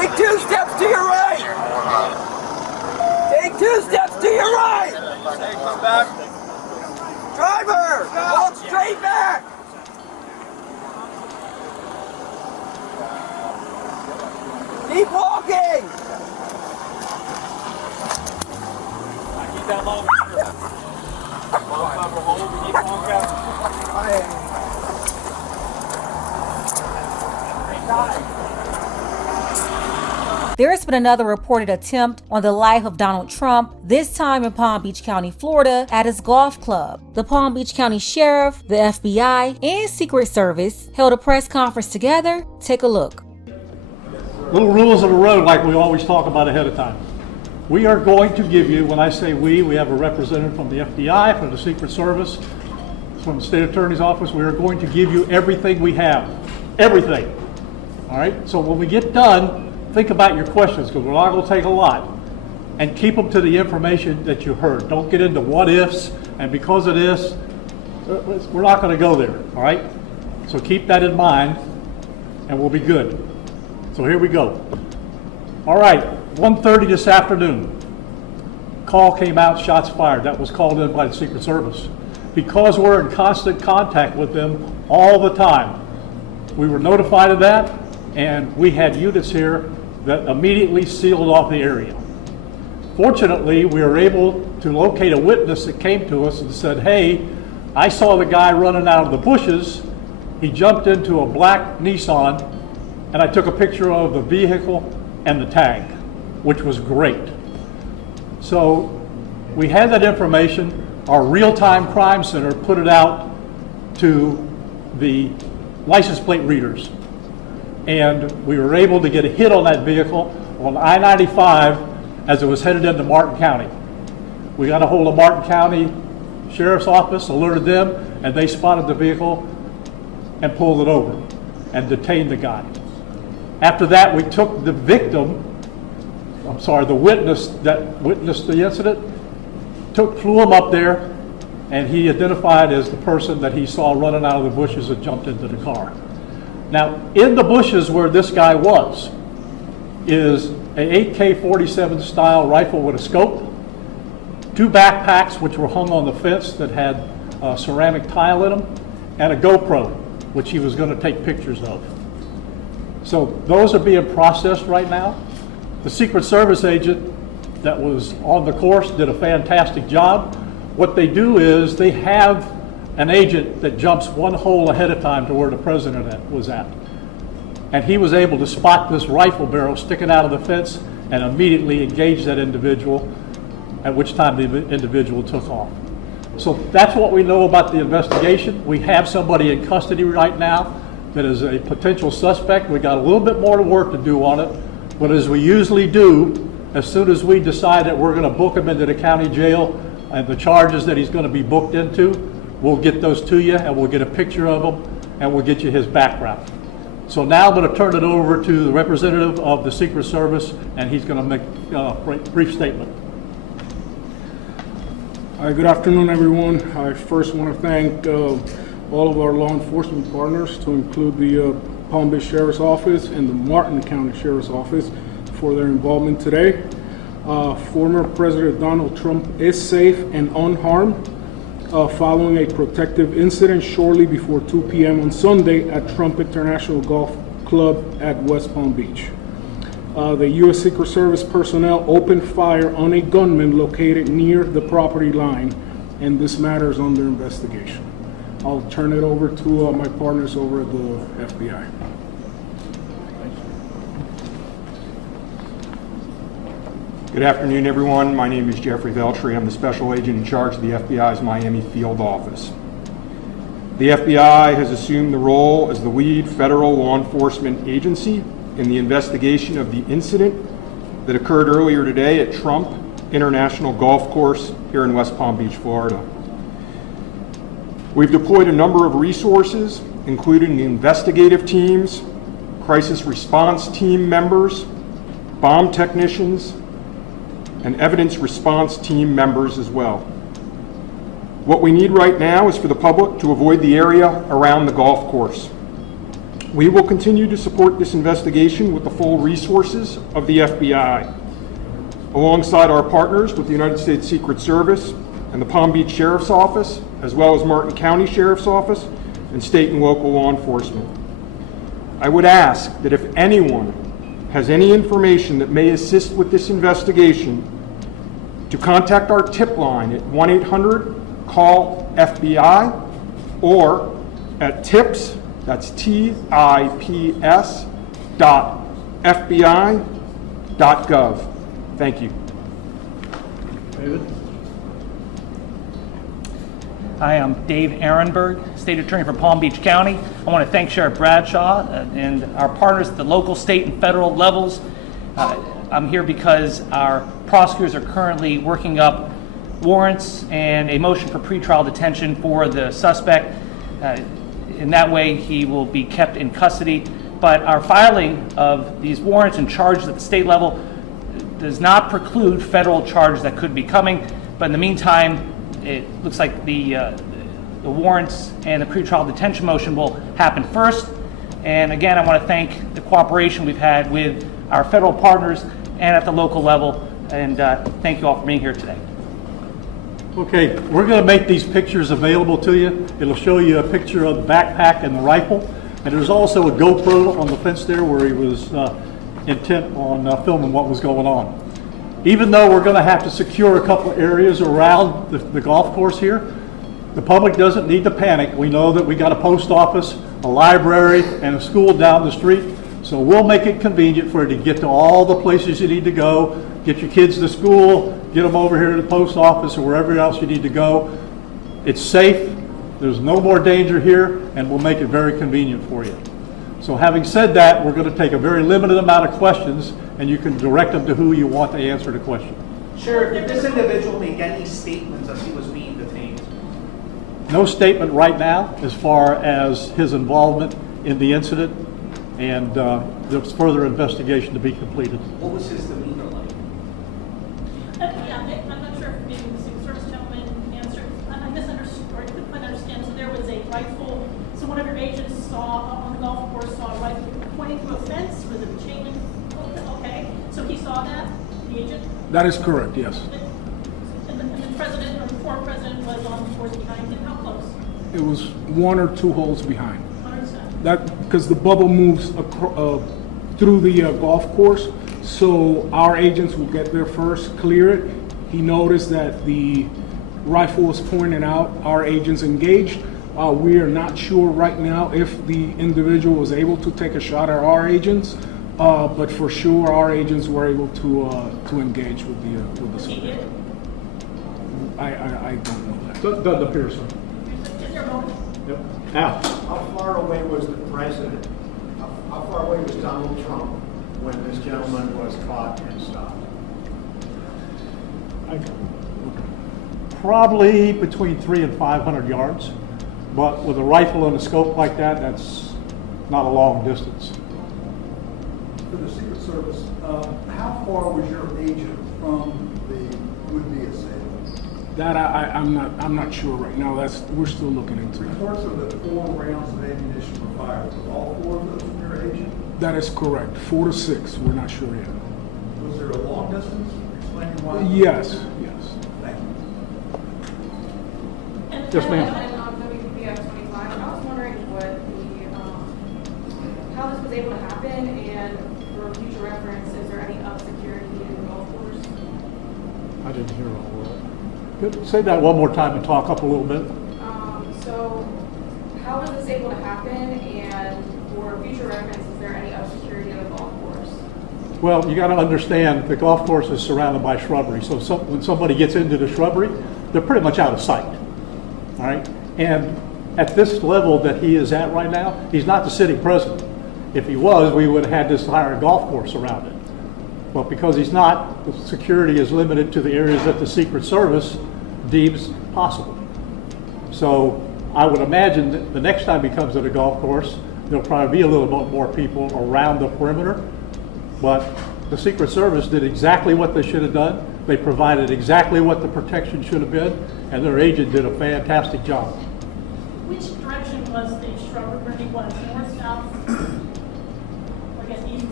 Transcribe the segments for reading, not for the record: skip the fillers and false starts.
Take 2 steps to your right. Take 2 steps to your right. Come back. Driver, walk straight back. Keep walking. Keep that long. Keep on There has been another reported attempt on the life of Donald Trump, this time in Palm Beach County, Florida, at his golf club. The Palm Beach County Sheriff, the FBI, and Secret Service held a press conference together. Take a look. Little rules of the road like we always talk about ahead of time. We are going to give you, when I say we have a representative from the FBI, from the Secret Service, from the State Attorney's Office. We are going to give you everything we have. Everything. All right? So when we get done, think about your questions, because we're not going to take a lot. And keep them to the information that you heard. Don't get into what ifs, and because of this, we're not going to go there. All right? So keep that in mind, and we'll be good. So here we go. All right, 1:30 this afternoon. Call came out, shots fired. That was called in by the Secret Service. Because we're in constant contact with them all the time, we were notified of that, and we had units here that immediately sealed off the area. Fortunately, we were able to locate a witness that came to us and said, hey, I saw the guy running out of the bushes. He jumped into a black Nissan, and I took a picture of the vehicle and the tag, which was great. So we had that information. Our real-time crime center put it out to the license plate readers. And we were able to get a hit on that vehicle on I-95 as it was headed into Martin County. We got a hold of Martin County Sheriff's Office, alerted them, and they spotted the vehicle and pulled it over and detained the guy. After that, we took the victim, the witness that witnessed the incident, flew him up there, and he identified as the person that he saw running out of the bushes and jumped into the car. Now, in the bushes where this guy was is a 8K-47 style rifle with a scope, 2 backpacks which were hung on the fence that had ceramic tile in them, and a GoPro, which he was going to take pictures of. So those are being processed right now. The Secret Service agent that was on the course did a fantastic job. What they do is they have an agent that jumps one hole ahead of time to where the president was at. And he was able to spot this rifle barrel sticking out of the fence and immediately engage that individual, at which time the individual took off. So that's what we know about the investigation. We have somebody in custody right now that is a potential suspect. We got a little bit more work to do on it, but as we usually do, as soon as we decide that we're going to book him into the county jail and the charges that he's going to be booked into, we'll get those to you and we'll get a picture of him and we'll get you his background. So now I'm going to turn it over to the representative of the Secret Service, and he's going to make a brief statement. Hi, good afternoon, everyone. I first want to thank all of our law enforcement partners, to include the Palm Beach Sheriff's Office and the Martin County Sheriff's Office, for their involvement today. Former President Donald Trump is safe and unharmed following a protective incident shortly before 2 p.m. on Sunday at Trump International Golf Club at West Palm Beach. The U.S. Secret Service personnel opened fire on a gunman located near the property line, and this matter is under investigation. I'll turn it over to my partners over at the FBI. Good afternoon, everyone. My name is Jeffrey Veltri. I'm the special agent in charge of the FBI's Miami field office. The FBI has assumed the role as the lead federal law enforcement agency in the investigation of the incident that occurred earlier today at Trump International Golf Course here in West Palm Beach, Florida. We've deployed a number of resources, including investigative teams, crisis response team members, bomb technicians, and evidence response team members as well. What we need right now is for the public to avoid the area around the golf course. We will continue to support this investigation with the full resources of the FBI, alongside our partners with the United States Secret Service and the Palm Beach Sheriff's Office, as well as Martin County Sheriff's Office and state and local law enforcement. I would ask that if anyone has any information that may assist with this investigation, to contact our tip line at 1-800-CALL-FBI or at tips, that's TIPS .FBI.gov. Thank you. David? Hi, I'm Dave Ehrenberg, State Attorney for Palm Beach County. I want to thank Sheriff Bradshaw and our partners at the local, state, and federal levels. I'm here because our prosecutors are currently working up warrants and a motion for pretrial detention for the suspect. In that way, he will be kept in custody. But our filing of these warrants and charges at the state level does not preclude federal charges that could be coming. But in the meantime, it looks like the warrants and the pretrial detention motion will happen first. And again, I want to thank the cooperation we've had with our federal partners and at the local level. And thank you all for being here today. Okay, we're going to make these pictures available to you. It'll show you a picture of the backpack and the rifle. And there's also a GoPro on the fence there where he was intent on filming what was going on. Even though we're going to have to secure a couple areas around the golf course here, the public doesn't need to panic. We know that we got a post office, a library, and a school down the street. So we'll make it convenient for you to get to all the places you need to go, get your kids to school, get them over here to the post office or wherever else you need to go. It's safe, there's no more danger here, and we'll make it very convenient for you. So having said that, we're going to take a very limited amount of questions, and you can direct them to who you want to answer the question. Sheriff, did this individual make any statements as he was being detained? No statement right now as far as his involvement in the incident, and there's further investigation to be completed. What was his demeanor like? Yeah, I'm not sure if maybe the Secret Service gentleman answered. I misunderstood, or I couldn't quite understand. So there was a rifle, so one of your agents saw on the golf course, saw a rifle pointing to a fence. Was it a chain link? Okay, so he saw that, the agent? That is correct, yes. And the president or the former president was on the course behind him. How close? It was 1 or 2 holes behind. Understand. That because the bubble moves through the golf course, so our agents will get there first, clear it. He noticed that the rifle was pointed out. Our agents engaged. We are not sure right now if the individual was able to take a shot at our agents, but for sure our agents were able to engage with the suspect. I don't know that. Doesn't appear so. Is there a moment? Yep. Now, How far away was the president? How far away was Donald Trump when this gentleman was caught and stopped? probably between 300 and 500 yards, but with a rifle and a scope like that, that's not a long distance. For the Secret Service, how far was your agent from the would-be assailant? That I'm not sure right now. We're still looking into it. Reports of the 4 rounds of ammunition were fired. Was all 4 of those from your agent? That is correct. 4 to 6. We're not sure yet. Was there a long distance? Explain why. Yes. Thank you. Yes, ma'am. I was wondering how this was able to happen, and for future reference, is there any up security in the golf course? I didn't hear all that. Good. Say that one more time and talk up a little bit. So how was this able to happen, and for future reference, is there any up security in the golf course? Well, you got to understand the golf course is surrounded by shrubbery. So when somebody gets into the shrubbery, they're pretty much out of sight. All right? And at this level that he is at right now, he's not the sitting president. If he was, we would have had this entire golf course around it. But because he's not, the security is limited to the areas that the Secret Service deems possible. So I would imagine that the next time he comes to the golf course, there'll probably be a little bit more people around the perimeter. But the Secret Service did exactly what they should have done. They provided exactly what the protection should have been, and their agent did a fantastic job. Which direction was the shrubbery where he was? North, south?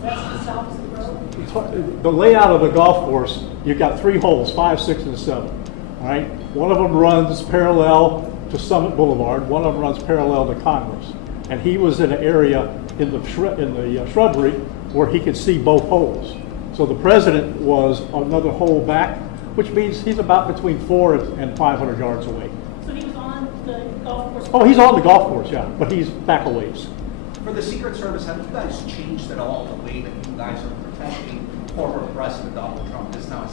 west to south of the road? The layout of the golf course, you've got 3 holes, 5, 6, and 7. All right, one of them runs parallel to Summit Boulevard. One of them runs parallel to Congress. And he was in an area in the shrubbery where he could see both holes. So the president was another hole back, which means he's about between 400 and 500 yards away. So he was on the golf course? Oh, he's on the golf course, yeah, but he's back a ways. For the Secret Service, have you guys changed at all the way that you guys are protecting former President Donald Trump? This is now a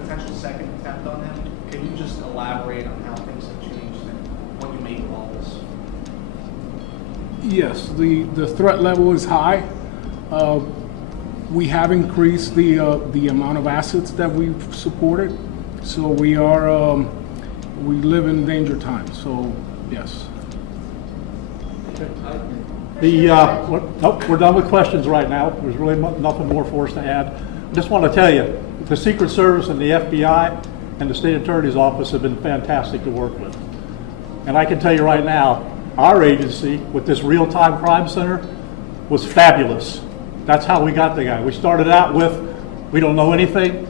potential second attempt on him. Can you just elaborate on how things have changed and what you make of all this? Yes, the threat level is high. We have increased the amount of assets that we've supported. So we live in danger times. So yes. Nope, we're done with questions right now. There's really nothing more for us to add. I just want to tell you, the Secret Service and the FBI and the State Attorney's Office have been fantastic to work with. And I can tell you right now, our agency with this real-time crime center was fabulous. That's how we got the guy. We started out with, we don't know anything,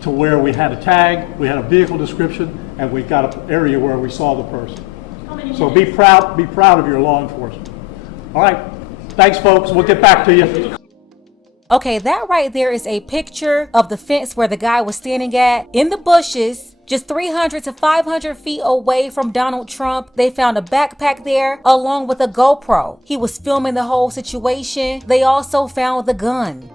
to where we had a tag, we had a vehicle description, and we got an area where we saw the person. So be proud of your law enforcement. All right, thanks folks, we'll get back to you. Okay, that right there is a picture of the fence where the guy was standing at in the bushes, just 300 to 500 feet away from Donald Trump. They found a backpack there along with a GoPro. He was filming the whole situation. They also found the gun.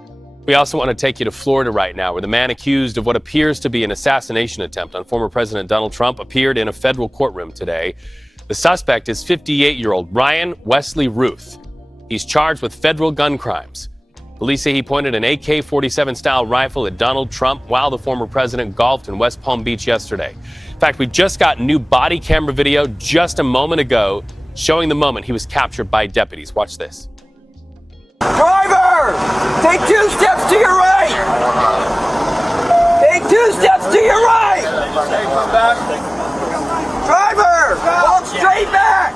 We also want to take you to Florida right now, where the man accused of what appears to be an assassination attempt on former President Donald Trump appeared in a federal courtroom today. The suspect is 58-year-old Ryan Wesley Ruth. He's charged with federal gun crimes. Police say he pointed an AK-47 style rifle at Donald Trump while the former president golfed in West Palm Beach yesterday. In fact, we just got new body camera video just a moment ago showing the moment he was captured by deputies. Watch this. Driver! Take 2 steps to your right! Take 2 steps to your right! Come back. Driver! Walk straight back!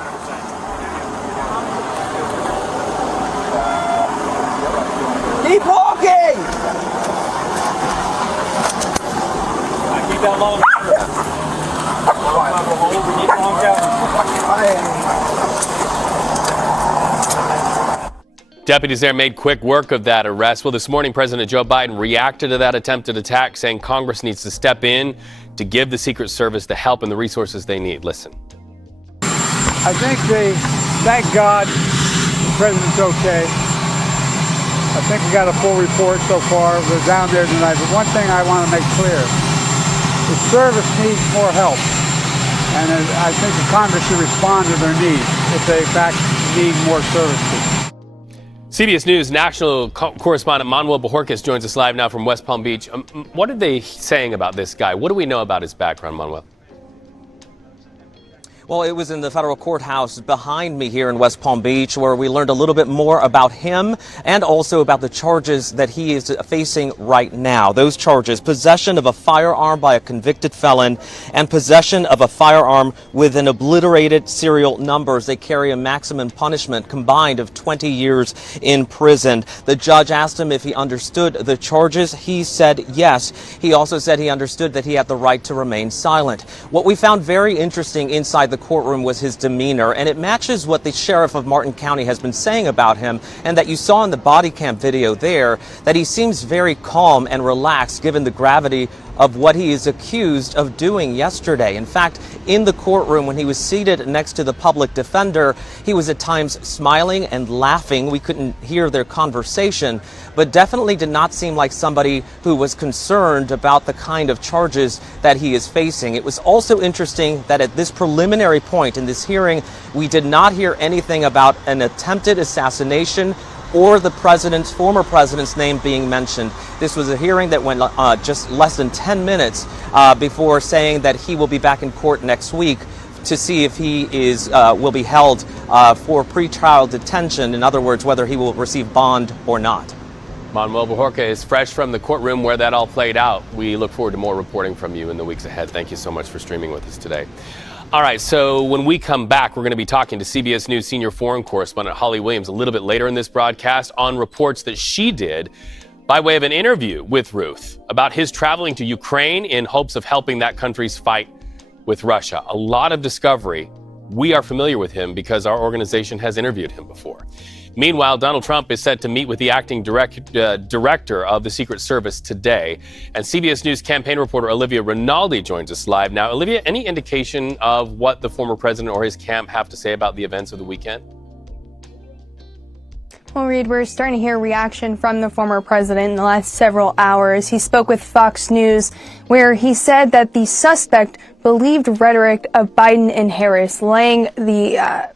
Keep walking! Keep that long. Keep long Deputies there made quick work of that arrest. Well, this morning, President Joe Biden reacted to that attempted attack, saying Congress needs to step in to give the Secret Service the help and the resources they need. Listen. I think thank God the president's okay. I think we got a full report so far. We're down there tonight. But one thing I want to make clear, the service needs more help. And I think the Congress should respond to their needs if they in fact need more services. CBS News national correspondent Manuel Bojorquez joins us live now from West Palm Beach. What are they saying about this guy? What do we know about his background, Manuel? Well, it was in the federal courthouse behind me here in West Palm Beach where we learned a little bit more about him and also about the charges that he is facing right now. Those charges: possession of a firearm by a convicted felon and possession of a firearm with an obliterated serial numbers. They carry a maximum punishment combined of 20 years in prison. The judge asked him if he understood the charges. He said yes. He also said he understood that he had the right to remain silent. What we found very interesting inside the courtroom was his demeanor, and it matches what the sheriff of Martin County has been saying about him, and that you saw in the body cam video there, that he seems very calm and relaxed given the gravity of what he is accused of doing yesterday. In fact, in the courtroom when he was seated next to the public defender, he was at times smiling and laughing. We couldn't hear their conversation, but definitely did not seem like somebody who was concerned about the kind of charges that he is facing. It was also interesting that at this preliminary point in this hearing, we did not hear anything about an attempted assassination or the former president's name being mentioned. This was a hearing that went just less than 10 minutes before saying that he will be back in court next week to see if he will be held for pretrial detention. In other words, whether he will receive bond or not. Manuel Bojorquez is fresh from the courtroom where that all played out. We look forward to more reporting from you in the weeks ahead. Thank you so much for streaming with us today. All right, so when we come back, we're going to be talking to CBS News senior foreign correspondent Holly Williams a little bit later in this broadcast on reports that she did by way of an interview with Ruth about his traveling to Ukraine in hopes of helping that country's fight with Russia. A lot of discovery. We are familiar with him because our organization has interviewed him before. Meanwhile, Donald Trump is set to meet with the acting director of the Secret Service today. And CBS News campaign reporter Olivia Rinaldi joins us live. Now, Olivia, any indication of what the former president or his camp have to say about the events of the weekend? Well, Reed, we're starting to hear reaction from the former president in the last several hours. He spoke with Fox News, where he said that the suspect believed rhetoric of Biden and Harris, laying the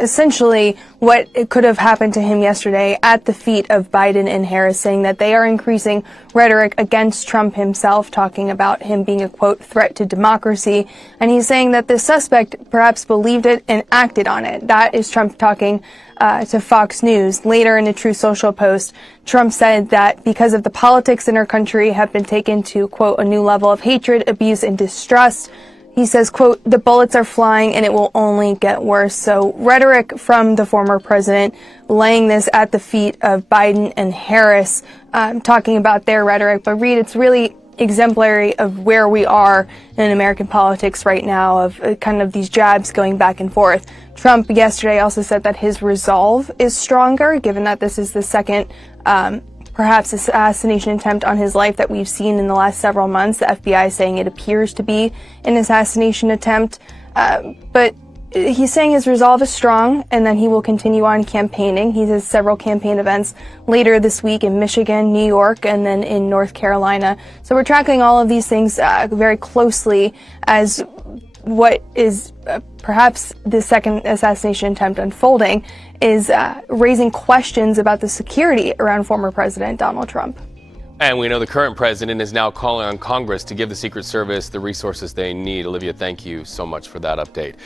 essentially what it could have happened to him yesterday at the feet of Biden and Harris, saying that they are increasing rhetoric against Trump himself, talking about him being a, quote, threat to democracy. And he's saying that the suspect perhaps believed it and acted on it. That is Trump talking to Fox News. Later in a Truth Social post, Trump said that because of the politics in our country have been taken to, quote, a new level of hatred, abuse, and distrust, he says, quote, the bullets are flying and it will only get worse. So rhetoric from the former president laying this at the feet of Biden and Harris, talking about their rhetoric. But Reed, it's really exemplary of where we are in American politics right now, of kind of these jabs going back and forth. Trump yesterday also said that his resolve is stronger, given that this is the second perhaps assassination attempt on his life that we've seen in the last several months. The FBI saying it appears to be an assassination attempt. But he's saying his resolve is strong and that he will continue on campaigning. He has several campaign events later this week in Michigan, New York, and then in North Carolina. So we're tracking all of these things very closely as what is perhaps the second assassination attempt unfolding is raising questions about the security around former President Donald Trump. And we know the current president is now calling on Congress to give the Secret Service the resources they need. Olivia, thank you so much for that update.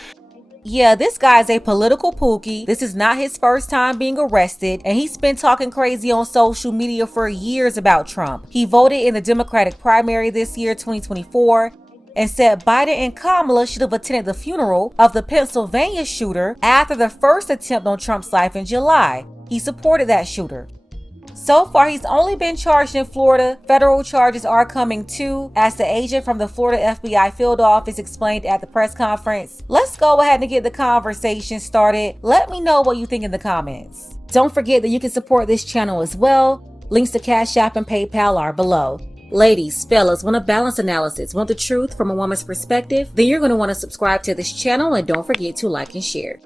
Yeah, this guy's a political pookie. This is not his first time being arrested, and he's been talking crazy on social media for years about Trump. He voted in the Democratic primary this year, 2024, and said Biden and Kamala should have attended the funeral of the Pennsylvania shooter after the first attempt on Trump's life in July. He supported that shooter. So far, he's only been charged in Florida. Federal charges are coming too, as the agent from the Florida FBI field office explained at the press conference. Let's go ahead and get the conversation started. Let me know what you think in the comments. Don't forget that you can support this channel as well. Links to Cash App and PayPal are below. Ladies, fellas, want a balanced analysis, want the truth from a woman's perspective? Then you're going to want to subscribe to this channel and don't forget to like and share.